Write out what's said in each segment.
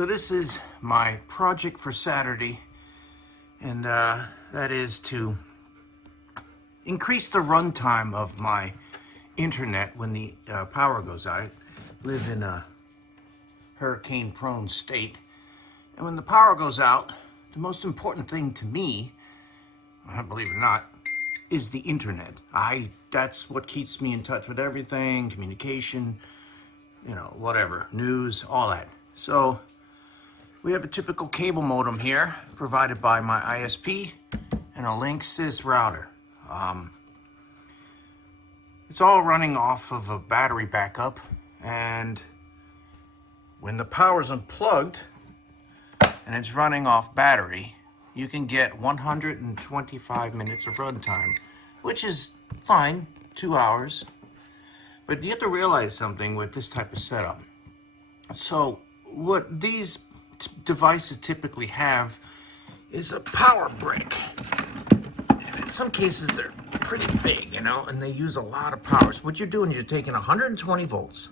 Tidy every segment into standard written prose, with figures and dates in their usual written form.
So this is my project for Saturday, and that is to increase the runtime of my internet when the power goes out. I live in a hurricane-prone state, and when the power goes out, the most important thing to me, believe it or not, is the internet. That's what keeps me in touch with everything, communication, whatever, news, all that. So we have a typical cable modem here provided by my ISP and a Linksys router. It's all running off of a battery backup, and when the power's unplugged and it's running off battery, you can get 125 minutes of runtime, which is fine, 2 hours. But you have to realize something with this type of setup. So what these devices typically have is a power brick. And in some cases they're pretty big, and they use a lot of power. So what you're doing is you're taking 120 volts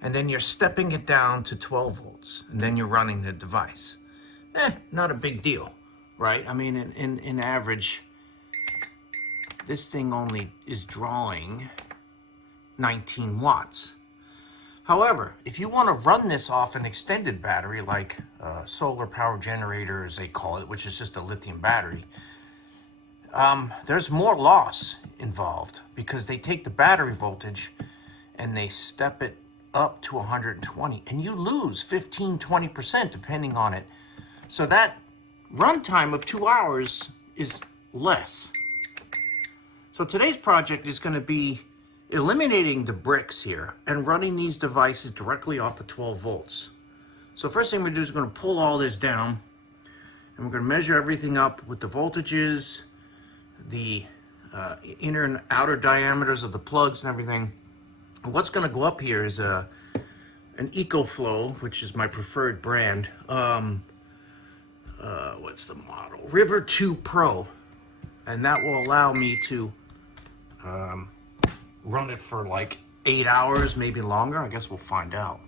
and then you're stepping it down to 12 volts and then you're running the device. Not a big deal, right? I mean, in average, this thing only is drawing 19 watts. However, if you want to run this off an extended battery, like solar power generator, as they call it, which is just a lithium battery, there's more loss involved because they take the battery voltage and they step it up to 120, and you lose 15-20% depending on it. So that runtime of 2 hours is less. So today's project is going to be eliminating the bricks here and running these devices directly off of 12 volts. So first thing we're going to do is we're going to pull all this down, and we're going to measure everything up with the voltages, the inner and outer diameters of the plugs and everything. And what's going to go up here is an Ecoflow, which is my preferred brand. What's the model? River 2 Pro. And that will allow me to run it for like 8 hours, maybe longer. I guess we'll find out.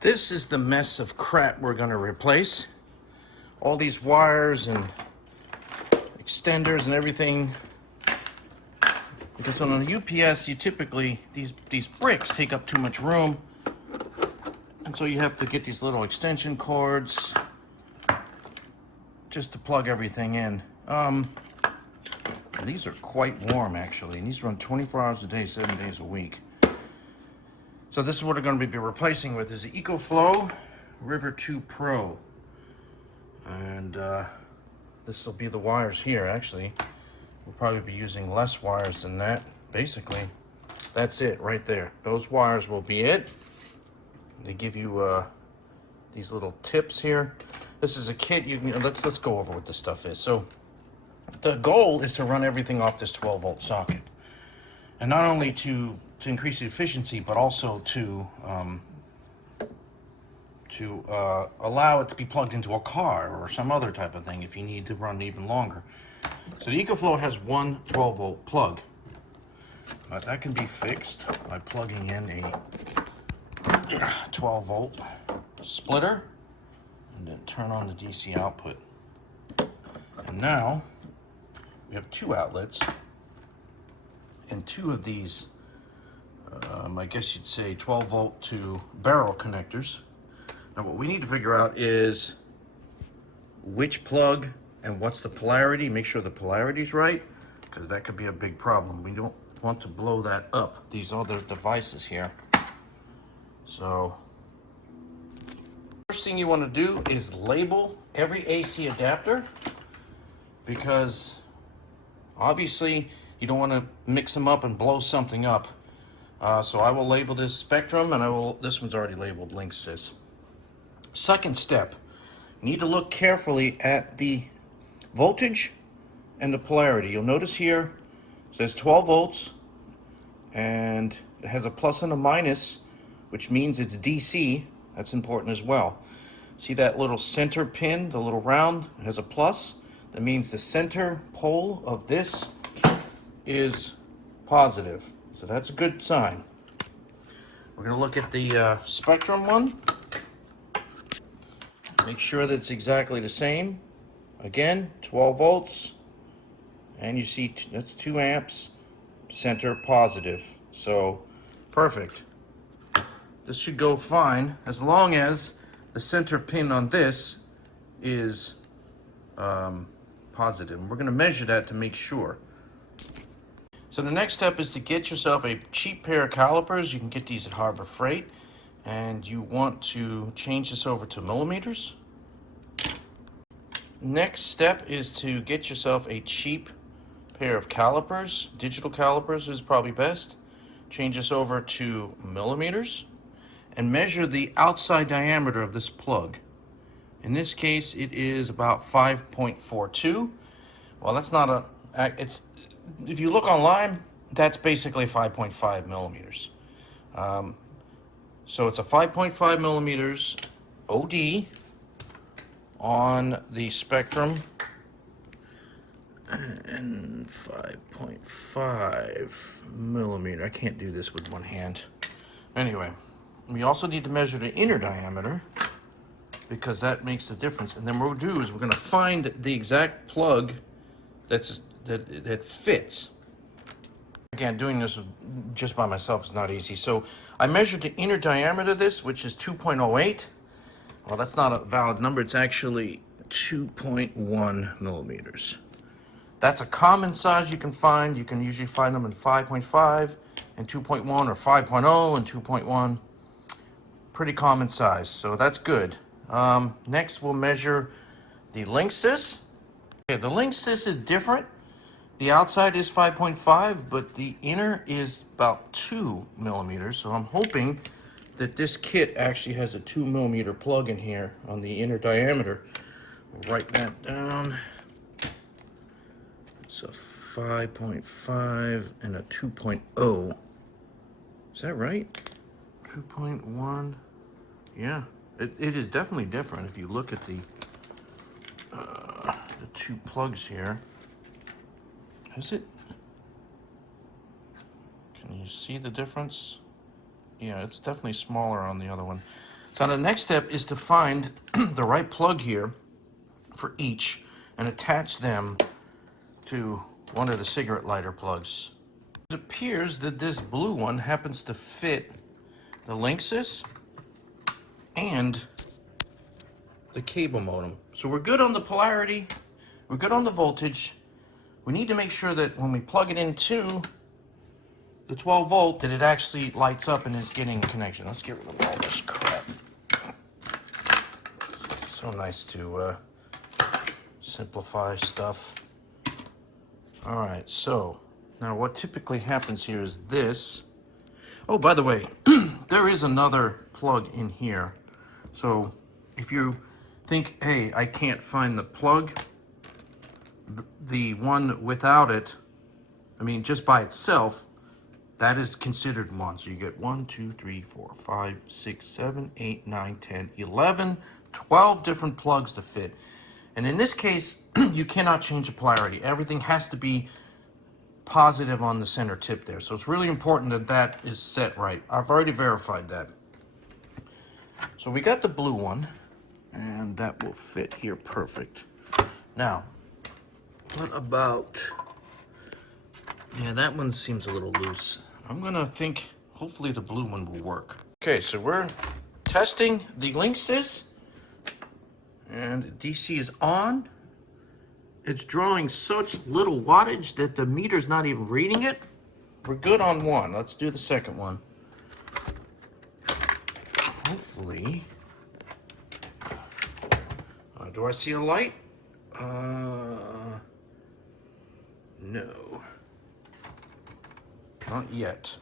This is the mess of crap we're going to replace. All these wires and extenders and everything. Because on a UPS, you typically, these bricks take up too much room. And so you have to get these little extension cords just to plug everything in. These are quite warm, actually, and these run 24 hours a day, 7 days a week. So this is what we're going to be replacing with, is the Ecoflow River 2 Pro. And this will be the wires here, actually. We'll probably be using less wires than that. Basically, that's it right there. Those wires will be it. They give you these little tips here. This is a kit. Let's go over what this stuff is. So the goal is to run everything off this 12 volt socket, and not only to increase the efficiency, but also to allow it to be plugged into a car or some other type of thing if you need to run even longer. So the Ecoflow has one 12 volt plug, but that can be fixed by plugging in a 12 volt splitter and then turn on the DC output. And now we have 2 outlets and 2 of these, I guess you'd say 12 volt to barrel connectors. Now what we need to figure out is which plug and what's the polarity. Make sure the polarity's right, because that could be a big problem. We don't want to blow that up, these other devices here. So first thing you want to do is label every AC adapter, because obviously you don't want to mix them up and blow something up. So I will label this Spectrum, and this one's already labeled Linksys. Second step, you need to look carefully at the voltage and the polarity. You'll notice here it says 12 volts, and it has a plus and a minus, which means it's DC. That's important as well. See that little center pin, the little round, it has a plus. That means the center pole of this is positive. So that's a good sign. We're going to look at the Spectrum one. Make sure that it's exactly the same. Again, 12 volts. And you see that's 2 amps, center positive. So, perfect. This should go fine as long as the center pin on this is positive. And we're going to measure that to make sure. So the next step is to get yourself a cheap pair of calipers. You can get these at Harbor Freight. And you want to change this over to millimeters. Next step is to get yourself a cheap pair of calipers. Digital calipers is probably best. Change this over to millimeters and measure the outside diameter of this plug. In this case, it is about 5.42. Well, that's not a, if you look online, that's basically 5.5 millimeters. So it's a 5.5 millimeters OD on the spectrum and 5.5 millimeter. I can't do this with one hand. Anyway, we also need to measure the inner diameter because that makes the difference. And then what we'll do is we're going to find the exact plug that fits. Again, doing this just by myself is not easy. So I measured the inner diameter of this, which is 2.08. Well, that's not a valid number. It's actually 2.1 millimeters. That's a common size you can find. You can usually find them in 5.5 and 2.1 or 5.0 and 2.1. Pretty common size, so that's good. Next, we'll measure the Linksys. Okay, the Linksys is different. The outside is 5.5, but the inner is about 2 millimeters. So I'm hoping that this kit actually has a 2 millimeter plug in here on the inner diameter. We'll write that down. It's a 5.5 and a 2.0. Is that right? 2.1. Yeah, it is definitely different if you look at the 2 plugs here. Is it? Can you see the difference? Yeah, it's definitely smaller on the other one. So the next step is to find the right plug here for each and attach them to one of the cigarette lighter plugs. It appears that this blue one happens to fit the Linksys and the cable modem. So we're good on the polarity, we're good on the voltage. We need to make sure that when we plug it into the 12 volt that it actually lights up and is getting connection. Let's get rid of all this crap. So nice to simplify stuff. All right, so now what typically happens here is this. Oh, by the way, there is another plug in here. So if you think, hey, I can't find the plug, the one without it, I mean, just by itself, that is considered one. So you get 1, 2, 3, 4, 5, 6, 7, 8, 9, 10, 11, 12 different plugs to fit. And in this case, you cannot change the polarity. Everything has to be positive on the center tip there. So it's really important that that is set right. I've already verified that. So we got the blue one, and that will fit here perfect. Now, what about, yeah, that one seems a little loose. I'm gonna think, hopefully the blue one will work. Okay, so we're testing the Linksys, and DC is on. It's drawing such little wattage that the meter's not even reading it. We're good on one. Let's do the second one. Hopefully. Do I see a light? No. Not yet.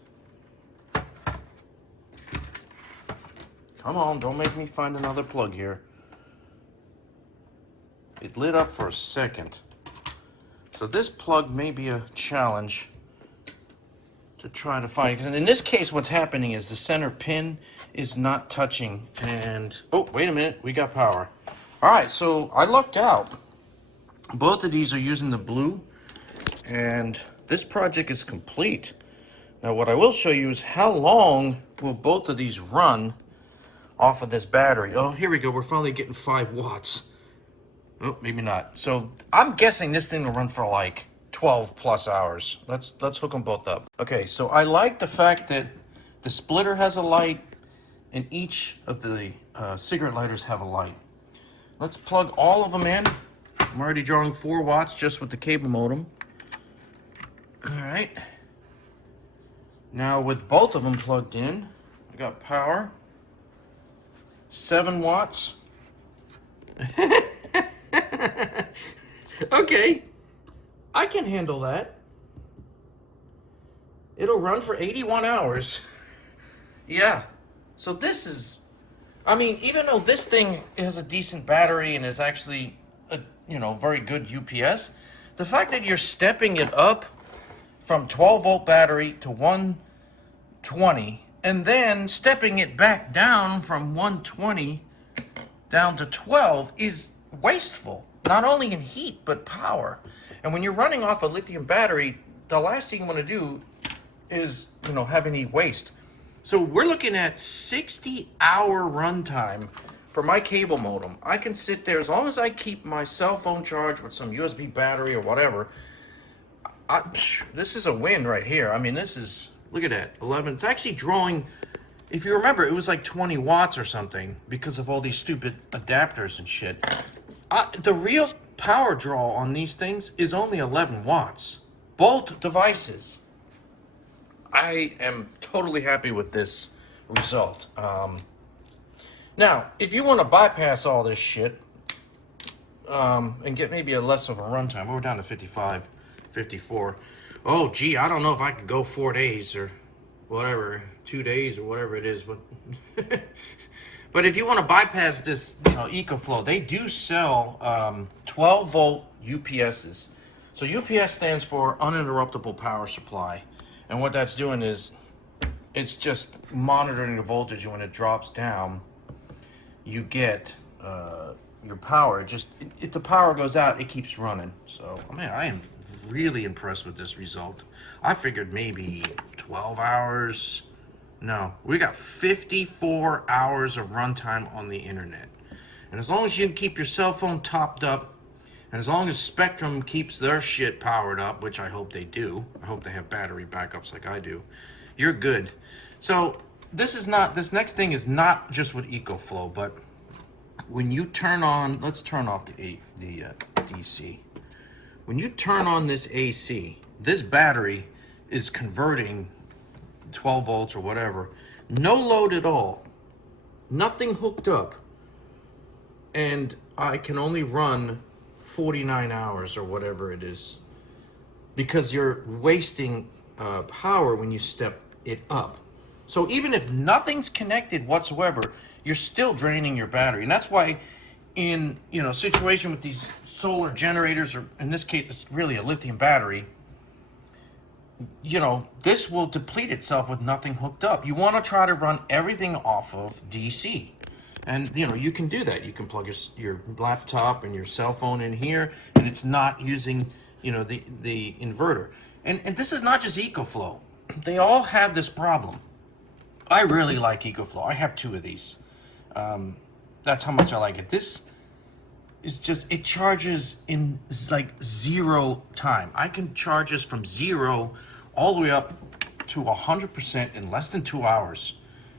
Come on, don't make me find another plug here. It lit up for a second. So this plug may be a challenge to try to find. And in this case, what's happening is the center pin is not touching. And, oh, wait a minute, we got power. All right, so I lucked out. Both of these are using the blue, and this project is complete. Now, what I will show you is how long will both of these run off of this battery. Oh, here we go. We're finally getting 5 watts. Oh, maybe not. So I'm guessing this thing will run for like 12 plus hours. Let's hook them both up. Okay, so I like the fact that the splitter has a light and each of the cigarette lighters have a light. Let's plug all of them in. I'm already drawing 4 watts just with the cable modem. All right. Now with both of them plugged in, I got power. 7 watts. Okay, I can handle that. It'll run for 81 hours. Yeah, so this is, I mean, even though this thing has a decent battery and is actually a, very good UPS, the fact that you're stepping it up from 12-volt battery to 120 and then stepping it back down from 120 down to 12 is wasteful, not only in heat but power. And when you're running off a lithium battery, the last thing you want to do is have any waste. So we're looking at 60-hour runtime for my cable modem. I can sit there as long as I keep my cell phone charged with some USB battery or whatever. This is a win right here. I mean, this is, look at that, 11. It's actually drawing, if you remember, it was like 20 watts or something because of all these stupid adapters and shit. The real power draw on these things is only 11 watts. Both devices. I am totally happy with this result. Now, if you want to bypass all this shit and get maybe a less of a runtime, we're down to 55, 54. Oh, gee, I don't know if I could go 4 days or whatever, 2 days or whatever it is, but but if you want to bypass this, Ecoflow, they do sell 12-volt UPSs. So UPS stands for uninterruptible power supply. And what that's doing is it's just monitoring the voltage, and when it drops down, you get your power. Just if the power goes out, it keeps running. So, man, I am really impressed with this result. I figured maybe 12 hours. No, we got 54 hours of runtime on the internet. And as long as you can keep your cell phone topped up, and as long as Spectrum keeps their shit powered up, which I hope they do, I hope they have battery backups like I do, you're good. So this next thing is not just with Ecoflow, but when you turn on, let's turn off the DC. When you turn on this AC, this battery is converting 12 volts or whatever, no load at all, nothing hooked up, and I can only run 49 hours or whatever it is, because you're wasting power when you step it up. So even if nothing's connected whatsoever, you're still draining your battery. And that's why in a situation with these solar generators, or in this case it's really a lithium battery, this will deplete itself with nothing hooked up. You want to try to run everything off of DC. And you can do that. You can plug your laptop and your cell phone in here, and it's not using the inverter. And this is not just Ecoflow. They all have this problem. I really like Ecoflow. I have 2 of these. That's how much I like it. This is just, it charges in like 0 time. I can charge this from 0 all the way up to 100% in less than 2 hours.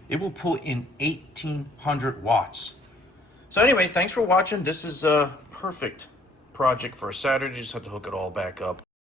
It will pull in 1,800 watts. So anyway, thanks for watching. This is a perfect project for a Saturday. Just have to hook it all back up.